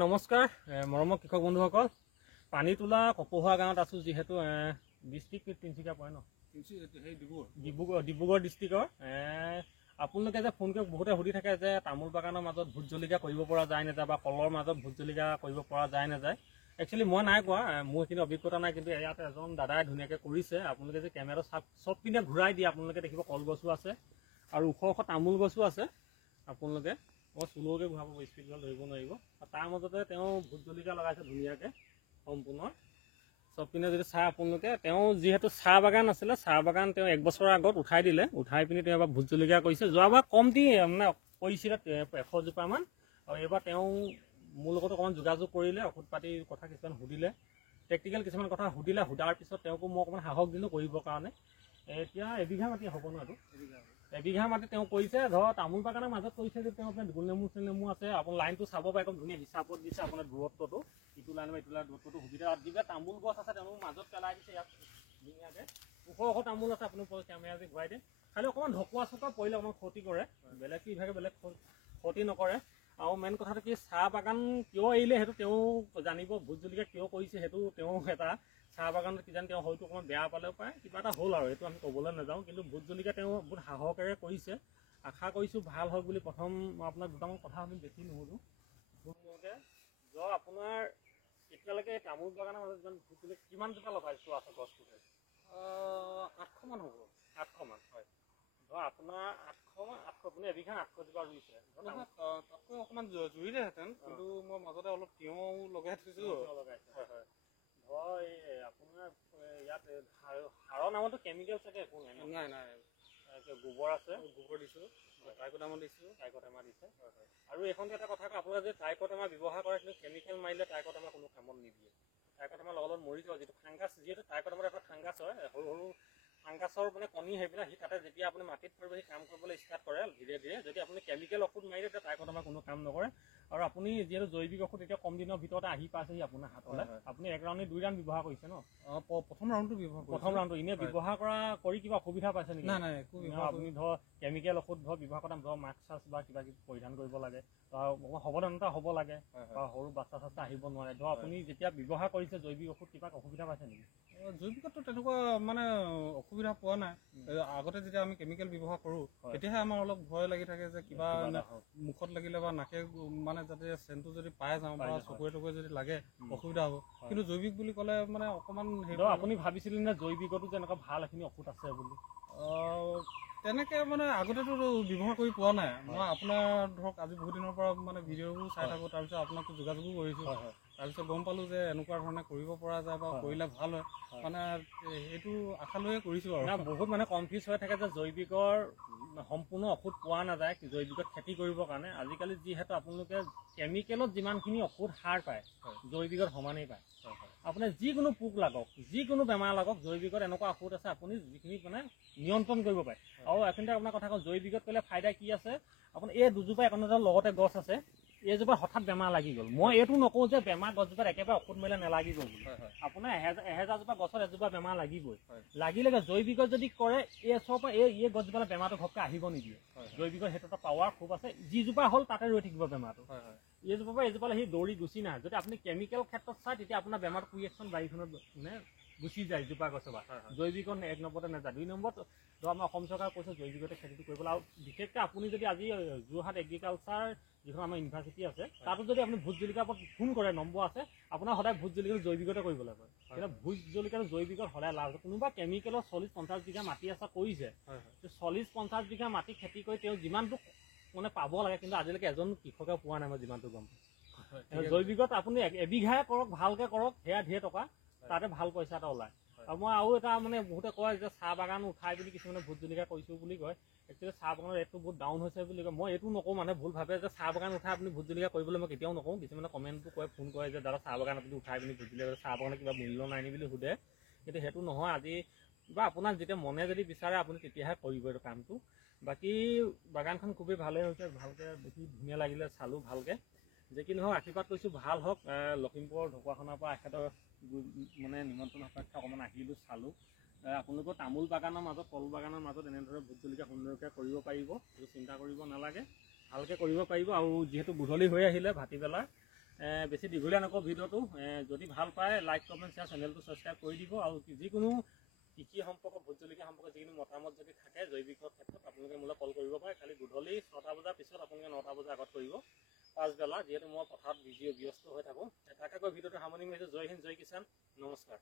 নমস্কাৰ মৰমৰ কৃষক বন্ধুসকল। পানীতোলা কপোহা গাঁৱত আছোঁ, যিহেতু ডিষ্ট্ৰিক্ট তিনিচুকীয়া পৰে ন, ডিব্ৰুগড় ডিষ্ট্ৰিক্টৰ। আপোনালোকে যে ফোন কৰি বহুতে সুধি থাকে যে তামোল বাগানৰ মাজত ভোট জলকীয়া কৰিব পৰা যায় নাযায় বা কলৰ মাজত ভোট জলকীয়া কৰিব পৰা যায় নাযায়। একচুৱেলি মই নাই কোৱা, মোৰ সেইখিনি অভিজ্ঞতা নাই, কিন্তু ইয়াত এজন দাদাই ধুনীয়াকৈ কৰিছে। আপোনালোকে যে কেমেৰা চব পিনে ঘূৰাই দিয়ে, আপোনালোকে দেখিব কলগছো আছে আৰু ওখ ওখ তামোল গছো আছে। আপোনালোকে মই চুলকে ঘূৰাব, স্পীড ধৰিব নোৱাৰিব। তাৰ মাজতে তেওঁ ভোট জলকীয়া লগাইছে ধুনীয়াকৈ সম্পূৰ্ণ চব পিনে যদি চাই আপোনালোকে। তেওঁ যিহেতু চাহ বাগান আছিলে, চাহ বাগান তেওঁ 1 বছৰৰ আগত উঠাই দিলে, উঠাই পিনি তেওঁ এবাৰ ভোট জলকীয়া কৰিছে। যোৱাবাৰ কমটি মানে কৰিছিলে 100 জোপামান, আৰু এইবাৰ তেওঁ মোৰ লগত অকণমান যোগাযোগ কৰিলে, ঔষধ পাতিৰ কথা কিছুমান সুধিলে, টেকনিকেল কিছুমান কথা সুধিলে। সোধাৰ পিছত তেওঁকো মই অকণমান সাহস দিলোঁ কৰিবৰ কাৰণে। এতিয়া এবিঘা মাটি হ'ব ন, এইটো এবিঘা মাটি তেওঁ কৰিছে। ধৰ তামোল বাগানৰ মাজত কৰিছে যদি তেওঁ আপোনাৰ গোল নেমু চেল নেমু আছে, আপোনাৰ লাইনটো চাব পাৰে, একদম ধুনীয়া হিচাপত দিছে আপোনাৰ দূৰত্বটো, ইটো লাইন বা ইটো লাইন দূৰত্বটো সুবিধা। যিবিলাক তামোল গছ আছে তেওঁলোক মাজত পেলাই দিছে, ইয়াত ধুনীয়াকৈ ওখ ওখ তামোল আছে। আপুনি কেমেৰা যে ঘূৰাই দিয়ে, খালি অকণমান ঢকুৱা চকুৱা পৰিলে অকণমান ক্ষতি কৰে, বেলেগ ইভাগে বেলেগ ক্ষতি নকৰে। আৰু মেইন কথাটো কি, চাহ বাগান কিয় এৰিলে সেইটো তেওঁ জানিব, ভোট জলকীয়া কিয় কৰিছে সেইটো তেওঁ এটা চাহ বাগানত কিজানি তেওঁ হয়তো অকণমান বেয়া পালেও পায়, কিবা এটা হ'ল আৰু সেইটো আমি ক'বলৈ নাযাওঁ। কিন্তু ভোট জলকীয়া তেওঁ বহুত সাহসেৰে কৰিছে, আশা কৰিছোঁ ভাল হওক বুলি। প্ৰথম মই আপোনাক দুটামান কথা আমি বেছি নুসুধোঁ, ধুনীয়াকৈ আপোনাৰ এতিয়ালৈকে তামোল বাগানৰ মাজত যিমান ভোট জলকীয়া কিমান জোপা লগাইছোঁ আছে গছ পুলি? 800 মান হ'ব, 800 মান হয়। ধৰ আপোনাৰ 800 আপুনি এবিঘা 800 জোপা ৰুইছে। তাতকৈ অকণমান জুৰিলেহেঁতেন, কিন্তু মই মাজতে অলপ তিয়ঁহ লগাই থৈছোঁ। লগাইছে হয় হয়। ধৰ এই আপোনাৰ ইয়াত সাৰৰ নামতো কেমিকেল চাগে একো নাই? নাই নাই, গোবৰ আছে, গোবৰ দিছোঁ, ট্ৰাইকোডাৰ্মা দিছোঁ, ট্ৰাইকোডাৰ্মা দিছে। হয় হয়। আৰু এইখনতে এটা কথা আপোনালোকে যে ট্ৰাইকোডাৰ্মা ব্যৱহাৰ কৰে, কিন্তু কেমিকেল মাৰিলে ট্ৰাইকোডাৰ্মা কোনো কামত নিদিয়ে। ট্ৰাইকোডাৰ্মা লগত মৰি যাব, যিটো ফাংগাছ, যিহেতু ট্ৰাইকোডাৰ্মাৰ এটা ফাংগাছ হয়, সৰু সৰু ফাংগাছৰ মানে কণী সেইবিলাক সি তাতে যেতিয়া আপুনি মাটিত পৰিব সি কাম কৰিবলৈ ষ্টাৰ্ট কৰে ধীৰে ধীৰে। যদি আপুনি কেমিকেল ঔষধ মাৰি দিয়ে তেতিয়া ট্ৰাইকোডাৰ্মা কোনো কাম নকৰে। আৰু আপুনি যিহেতু জৈৱিক ঔষধ এতিয়া কম দিনৰ ভিতৰতে আহি পাইছেহি আপোনাৰ হাতলৈ, আপুনি 1 ৰাউণ্ড 2 ৰাউণ্ড ব্যৱহাৰ কৰিছে ন? প্ৰথম ৰাউণ্ডটো ব্যৱহাৰ কৰিছোঁ। প্ৰথম ৰাউণ্ডটো এনেই ব্যৱহাৰ কৰি কিবা অসুবিধা পাইছে নেকি? নাই নাই, একো আপুনি ধৰ কেমিকেল ঔষধ ধৰ ব্যৱহাৰ কৰা ধৰ মাস্ক চাস্ক বা কিবা কিবি পৰিধান কৰিব লাগে, সাৱধানতা হ'ব লাগে, বা সৰু বাচ্চা চাচ্চা আহিব নোৱাৰে। ধৰ আপুনি যেতিয়া ব্যৱহাৰ কৰিছে জৈৱিক ঔষধ, কিবা অসুবিধা পাইছে নেকি? জৈৱিকতো তেনেকুৱা মানে অসুবিধা পোৱা নাই। আগতে যেতিয়া আমি কেমিকেল ব্যৱহাৰ কৰোঁ তেতিয়াহে আমাৰ অলপ ভয় লাগি থাকে যে কিবা মুখত লাগিলে বা নাকে মানে যাতে চেণ্টটো যদি পাই যাওঁ বা চকুৰে টকুৰে যদি লাগে অসুবিধা হ'ব। কিন্তু জৈৱিক বুলি ক'লে মানে অকণমান সেইটো আপুনি ভাবিছিলে নে জৈৱিকতো যেনেকুৱা ভাল এখিনি ঔষধ আছে বুলি? তেনেকৈ মানে আগতেতো ব্যৱহাৰ কৰি পোৱা নাই। মই আপোনাৰ ধৰক আজি বহুত দিনৰ পৰা মানে ভিডিঅ'বোৰ চাই থাকোঁ, তাৰপিছত আপোনাকতো যোগাযোগো কৰিছোঁ, তাৰপিছত গম পালোঁ যে এনেকুৱা ধৰণে কৰিব পৰা যায় বা কৰিলে ভাল হয়, মানে সেইটো আশা লৈয়ে কৰিছোঁ আৰু। বহুত মানে কনফিউজ হৈ থাকে যে জৈৱিকৰ সম্পূৰ্ণ ঔষধ পোৱা নাযায় জৈৱিকত খেতি কৰিবৰ কাৰণে। আজিকালি যিহেতু আপোনালোকে কেমিকেলত যিমানখিনি ঔষধ সাৰ পায় জৈৱিকত সমানেই পায়। আপোনাৰ যিকোনো পোক লাগক, যিকোনো বেমাৰ লাগক, জৈৱিকত এনেকুৱা ঔষধ আছে আপুনি যিখিনি মানে নিয়ন্ত্ৰণ কৰিব পাৰে। আৰু এইখিনিতে আপোনাৰ কথা কওঁ, জৈৱিকত কৰিলে ফাইদা কি আছে, আপোনাৰ এই দুজোপা এখনৰ লগতে গছ আছে, এইজোপা হঠাৎ বেমাৰ লাগি গ'ল, মই এইটো নকওঁ যে বেমাৰ গছজোপাত একেবাৰে ঔষধ মাৰিলে নেলাগি গ'ল বুলি। আপোনাৰ এহেজাৰজোপা গছত এজোপা বেমাৰ লাগিবই, লাগিলে জৈৱিকত যদি কৰে এই চবৰ পৰা এই গছজোপালে বেমাৰটো ঘপকৈ আহিব নিদিয়ে। জৈৱিকত সেইটো এটা পাৱাৰ খুব আছে, যিজোপা হ'ল তাতে ৰৈ থাকিব বেমাৰটো। এইজোপা পৰা এইজোপালে সি দৌৰি গুচি নাহে। যদি আপুনি কেমিকেল ক্ষেত্ৰত চায় তেতিয়া আপোনাৰ বেমাৰটো ৰিয়েকশ্যন বাৰীখনত মানে গুচি যায় ইজোপা গছৰ পৰা। জৈৱিকত 1 নম্বৰতে নাযায়। 2 নম্বৰত ধৰক আমাৰ অসম চৰকাৰে কৈছে জৈৱিকতে খেতিটো কৰিবলৈ। আৰু বিশেষকৈ আপুনি যদি আজি যোৰহাট এগ্ৰিকালচাৰ যিখন আমাৰ ইউনিভাৰ্চিটি আছে তাতো যদি আপুনি ভোট জলকীয়াৰ ওপৰত ফোন কৰে, নম্বৰ আছে, আপোনাৰ সদায় ভোট জলকীয়াটো জৈৱিকতে কৰিবলৈ কয়। কিন্তু ভোট জলকীয়াটো জৈৱিকত সদায় লাভ আছে। কোনোবা কেমিকেলৰ 40-50 বিঘা মাটি আছে কৰিছে, 40-50 বিঘা মাটি খেতি কৰি তেওঁ যিমানটো মানে পাব লাগে, কিন্তু আজিলৈকে এজন কৃষকে পোৱা নাই, মই যিমানটো গম পাওঁ। জৈৱিকত আপুনি এবিঘাই কৰক, ভালকৈ কৰক, সেয়া ঢেৰ টকা, তাতে ভাল পইচা এটা ওলায়। আৰু মই আৰু এটা মানে বহুতে কয় যে চাহ বাগান উঠাই বুলি কিছুমানে ভোট জলকীয়া কৰিছোঁ বুলি কয়। একচুৱেলি চাহ বাগানৰ ৰেটটো বহুত ডাউন হৈছে বুলি কয়। মই এইটো নকওঁ, মানে ভুল ভাবে যে চাহ বাগান উঠাই আপুনি ভোট জলকীয়া কৰিবলৈ মই কেতিয়াও নকওঁ। কিছুমানে কমেণ্টটো কৰে, ফোন কৰে যে দাদা চাহ বাগান আপুনি উঠাই পিনি ভোট জলকীয়া, চাহ বাগানৰ কিবা মূল্য নাই নি বুলি সোধে। কিন্তু সেইটো নহয়। আজি বা আপোনাক যেতিয়া মনে যদি বিচাৰে আপুনি তেতিয়াহে কৰিব এইটো কামটো। বাকী বাগানখন খুবেই ভালেই হৈছে, ভালকৈ দেখি ধুনীয়া লাগিলে, চালোঁ ভালকৈ। যে কি নহওক আশীৰ্বাদ কৰিছোঁ ভাল হওক। লখিমপুৰৰ ঢকুৱাখানাৰ পৰা এখেতৰ মানে নিমন্ত্ৰণ সাপেক্ষে অকণমান আহিলোঁ, চালোঁ। আপোনালোকৰ তামোল বাগানৰ মাজত, কল বাগানৰ মাজত এনেদৰে ভোট জলকীয়া সুন্দৰকৈ কৰিব পাৰিব, সেইটো চিন্তা কৰিব নালাগে, ভালকৈ কৰিব পাৰিব। আৰু যিহেতু গধূলি হৈ আহিলে ভাটিবেলা, বেছি দীঘলীয়া নকওঁ ভিডিঅ'টো। যদি ভাল পায় লাইক কমেণ্ট শ্বেয়াৰ, চেনেলটো ছাবস্ক্ৰাইব কৰি দিব। আৰু যিকোনো কৃষি সম্পৰ্ক, ভোট জলকীয়া সম্পৰ্কে যিকোনো মতামত যদি থাকে জৈৱিকৰ ক্ষেত্ৰত আপোনালোকে মোলৈ কল কৰিব পাৰে। খালি গধূলি 6টা বজাৰ পিছত আপোনালোকে 9টা বজাৰ আগত কৰিব, পাছবেলা, যিহেতু মই পথাৰত ব্যস্ত হৈ থাকোঁ। তাকে কৈ ভিডিঅ'টো সামৰণি মাৰিছোঁ। জয় হিন্দ, জয় কিষাণ, নমস্কাৰ।